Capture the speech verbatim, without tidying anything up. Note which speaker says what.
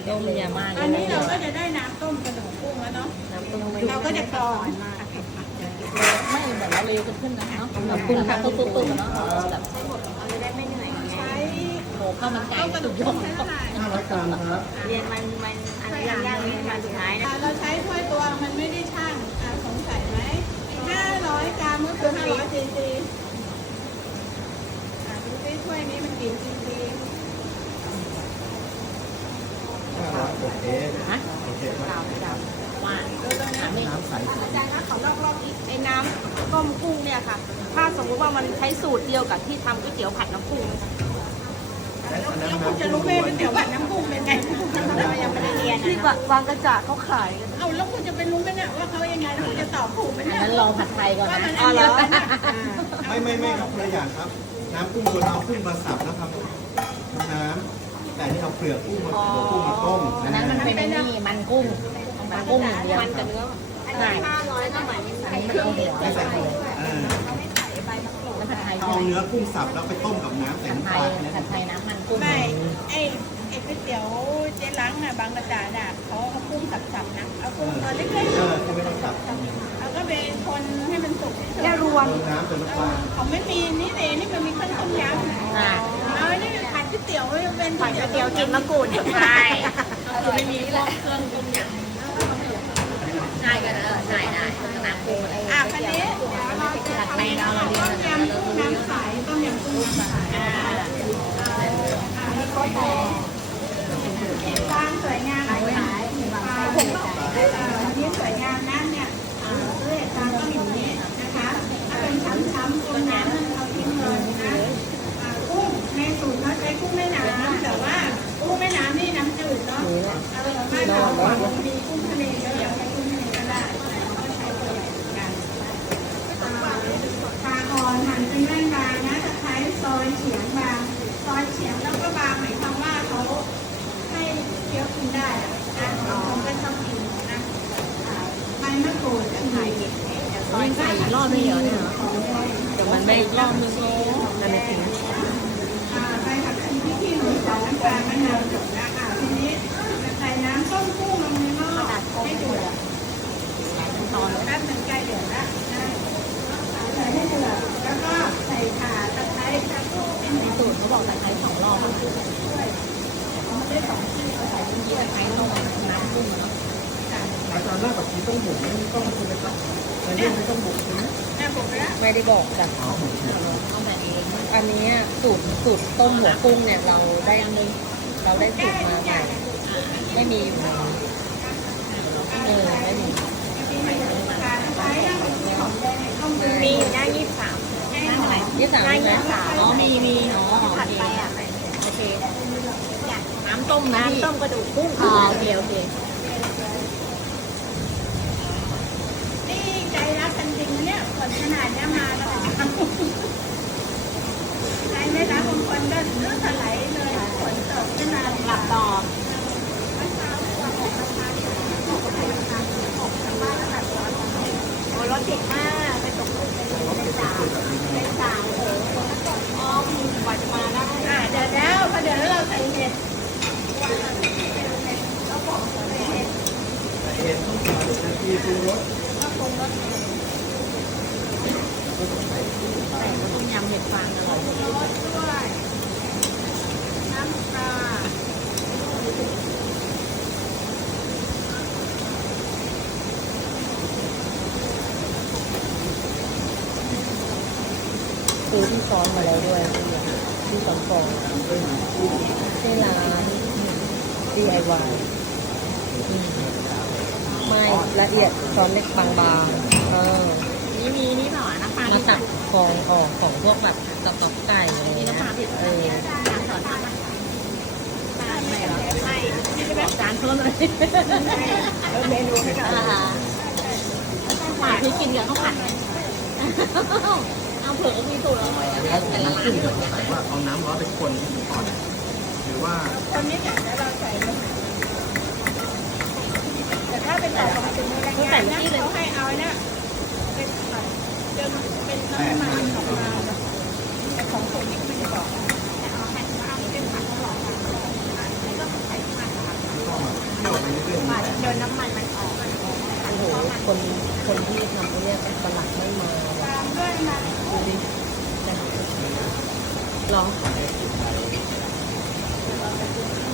Speaker 1: ต้มยำ
Speaker 2: อันนี้เราก็จะได้น้ำต้มกระดูกกุ้งแล้วเนาะ
Speaker 1: น้ำต้ม
Speaker 2: เราก็จะกรอง
Speaker 1: ไม่แบบว่าเร็วขึ้นนะเนาะแบบปรุงค่ะตุ๊บตุ๊บตุ๊บเนาะแบบใช้หมดมันจะได้ไม่เหนื่อย
Speaker 2: ใช้
Speaker 1: โอ้ข้าวมันไก่สุดยอด
Speaker 3: ห้าร้อยกรัมครับ
Speaker 1: เรียนมันมันอะไรย่างๆนี่มาสุดท้ายนะ
Speaker 2: เราใช้ถ้วยตวงมันไม่ได้ช่างอ่ะสงสัยไหมห้าร้อยกรัมก็คือห้าร้อยซีซีอ่ะดูซิถ้วยนี้มันกี่ซีซี
Speaker 3: ห้าร้อยโอเค
Speaker 1: ฮะ
Speaker 3: โอเคค
Speaker 1: ดา
Speaker 3: รั
Speaker 1: ว
Speaker 3: บ
Speaker 1: ดาวว่า
Speaker 2: ดูตรงนี้
Speaker 1: ไม่
Speaker 3: น้ำใส
Speaker 4: อาจารย์คะขอลอกลอกอีกไอ้น้ำต้มกุ้งเนี่ยค่ะ ถ้าสมมติว่ามันใช้สูตรเดียวกับที่ทำก๋วยเตี๋ยวผัดน้ำกุ้ง
Speaker 2: แล้วคุณจะรู้ไหมเป็นเตี๋ยวผัดน้ำกุ้งเป็นไงเรายังไม่ได้เรียน
Speaker 4: ที่บางกระจากเขาขายกัน
Speaker 2: เอาแล้วคุณจะไปรู้ไหมเนี่ยว่าเขายังไงแล้วคุณจะตอบถูกไหม
Speaker 1: อัน
Speaker 2: เนี่ย
Speaker 1: นั้นลองผัดไทยก่อน
Speaker 2: ว่า
Speaker 1: นะ
Speaker 2: มันอันเดียวกันอ่ะ
Speaker 3: ไม่ไม่ไม่ครับคนละอย่างครับ น้ำกุ้งโดนเอากุ้งมาสับแล้วทำน้ำแต่ที่เอาเปลือกกุ้งมาหัวกุ้งมาต้ม
Speaker 1: อันนั้นมันเป็นนี่มันกุ้งมันกุ้งอย่างเดียว
Speaker 4: มันกับเนื้อ
Speaker 1: ใช่
Speaker 4: ห้าร้อยก็หมายถึง
Speaker 1: อันนี้มันเอาหัว
Speaker 3: ไม่ใส่หัวเออ
Speaker 1: แล้วผัดไทย
Speaker 3: เอา
Speaker 1: ใช่ไหม
Speaker 3: เนื้อกุ้งสับแล้วไปต้มกับน้ำใส่
Speaker 1: ผัด
Speaker 3: น้ำ
Speaker 1: ไท
Speaker 3: ป
Speaker 1: ย
Speaker 3: ลาแค่นั้น
Speaker 1: ผัดไทยน้ำมันกุ้ง
Speaker 2: ไม่ไอ้ไอ้ก๋วยเตี๋ยวเจ๊ล้างอ่ะบางกระจาดอ่ะเขาเอากุ้งสับๆนะเอากุ้งตัวเล็ก
Speaker 3: เออที่ไม่ต้องสับ
Speaker 2: ๆแล้วก็ไปคนให้มันสุกที่สุด
Speaker 4: แค่รวม
Speaker 3: เติมน้ำเติมน้ำปลา
Speaker 2: เขาไม่มีนี่เลยนี่มันมีเครื่องต้มยำ
Speaker 1: อ่า
Speaker 2: เอาไอ้นี่ผัดก๋วยเตี๋ยวเป็น
Speaker 4: ผัดก๋วยเตี๋ยวกินมะกรูด
Speaker 1: ใช่คือไม่มีพวกเครื่องต้มยำใช่กันเออใช่ได้น้ำกุ้งอะไร
Speaker 2: อ่ะคันนี้เดี๋ยวเราจะทำต้มยำกุ้งน้ำใสต้มยำกุ้งน้ำใสอ่าอ่าแล้วก็แต่ฟางสวยงามไหมฟางเอ่อนี่สวยงามนะเนี่ยอ่าเลือดฟางก็อย่างนี้นะคะถ้าเป็นช้ำๆตรงน้ำมันเอาทิ้งเลยนะอ่ากุ้งในสูตรเขาใช้กุ้งแม่น้ำแต่ว่ากุ้งแม่น้ำนี่น้ำจืดเนาะเออบ้านเรามีกุ้งทะเลเยอะใช้กุ้งทะเลก็ได้ก็ใช้ตัวใหญ่เหมือนกันอ่าปลาอ่อนหั่นเป็นแว่นบางนะตะไคร้ซอยเฉียงบางซอยเฉียงแล้วก็บางหมายความว่าเขาให้เคี้ยวกินได้นะผมก็ชอบกินนะอ่าใบมะกรูดจะใส่เด็ดๆซอย
Speaker 1: ใส่อีกรอบไม่เยอะเนี่ยเหรอแต่มันไม่รอบนึงนั่นเอง
Speaker 2: อ่าใบผักชีพริกขี้หนูใส่น้ำปลามะนาวจบนะอ่าทีนี้ใส่น้ำต้มกุ้งลงในหม้อให้เดือด
Speaker 1: ตอน
Speaker 2: แป๊บหนึ่งใกล้เดือดแล้วนะใส่ให้เดือดแล้วก็ใส่ข่าตะไคร้กระปุกเป็น
Speaker 1: ในสูตรเขาบอกใส่ไทยสองรอบอะ
Speaker 2: ได้สองที่ก็ใส่
Speaker 1: เยี่ยไทยต้มน้ำกุ้งเนาะ
Speaker 3: อาจารย์หน้ากับชีต้องบุกไม่ต้องคุณไหมครับในเรื่องไม่ต้องบุกใช่ไหม
Speaker 2: แม่ผมแล้ว
Speaker 1: ไม่ได้บอกจ้ะ
Speaker 3: อ๋อโอเค
Speaker 1: เอาแต่เองอันนี้สูตรสูตรต้มหัวกุ้งเนี่ยเราได้อันนึงเราได้สูตรมาใหม่ไม่มีอยู่ในนี้เออไม่มี
Speaker 2: ข่าตะไคร้แล้วก็หอมแดงต้ม
Speaker 4: มีอยู่หน้ายี่สิบสาม
Speaker 2: ให้หอม
Speaker 1: ยี่สามใช่ไหมอ๋อมีมีอ๋อโอ
Speaker 4: ผัด
Speaker 1: เค
Speaker 4: ไปอ่ะ
Speaker 1: โอเคน้ำต้มนะ
Speaker 4: น้ำต้มกระดูกกุ้ง
Speaker 1: อ๋อโอเคโอเค
Speaker 2: นี่ใจรักกันจริงนะเนี่ยคนขนาดนี้มาแล้วใจไม่รักบางคนก็เลือดไหลเลยฝนตกขึ้นมา
Speaker 4: หลับต่อ โอ้รถติดมากไปตกตึกเป็นสาวเป็นสาวโอ้โหอ้อมกว่าจะมาได้
Speaker 2: อ่าเดี๋ยวแล้วพอเดี๋ยวแล้วเราใส่เห็ด
Speaker 3: เห็นต้องการนาทีปรุงรส
Speaker 1: ใส่ต้มยำเห็ดฟางอร่อย
Speaker 2: รสด้วยน้ำปลา
Speaker 1: ซื้อที่ซ้อนมาแล้วด้วยที่สองฟองที่ร้าน ดี ไอ วาย อืมไม่ละเอียดซ้อนเล็กบางๆเออ
Speaker 4: นี่มีนี่เปล่าน้ำปลา
Speaker 1: มาตัดฟองออกของพวกแบบกระต๊อบไก่อะไรอย่างเงี้ยเออ
Speaker 4: จานสอนทำไม่เหรอไม่ที่จะแบบจานเพิ่มเลยเมนูให้กับ
Speaker 1: อ่าฮะ
Speaker 4: หวานที่กินกับข้าวผัด
Speaker 1: เอาเผือกก็มีสูตรอร่อยนะแต่ละร้าน
Speaker 3: ขึ้น
Speaker 1: ไม่
Speaker 3: กับ
Speaker 1: เหมือน
Speaker 3: ส
Speaker 1: กัน
Speaker 3: งสัยว่าเอาน้ำร้อนไปคนก่อนหรือว่า
Speaker 2: คนนี้เนี่ยแล้วเราใส่ลงแต่ถ้าเป็นแต่ของถึงแรงงานนะเขาให้เอาเนี่ยเป็นผัดจนเป็นน้ำมันออกมาแต่ของคนนี้ไม่ได้บอกแต่เอาให้เอาเป็นผัดตลอดไม่ต้องใส่น้ำมันนะคะ
Speaker 3: ไปเรื่อย
Speaker 4: กว่าจะจนน้ำมันมันออก
Speaker 1: โอ้โหคนคนที่ทำเนี่ยเป็นประหลัดไม่มาว่ะ
Speaker 2: ตามด้วยนะ
Speaker 1: ดูดินะลอง
Speaker 3: ๆ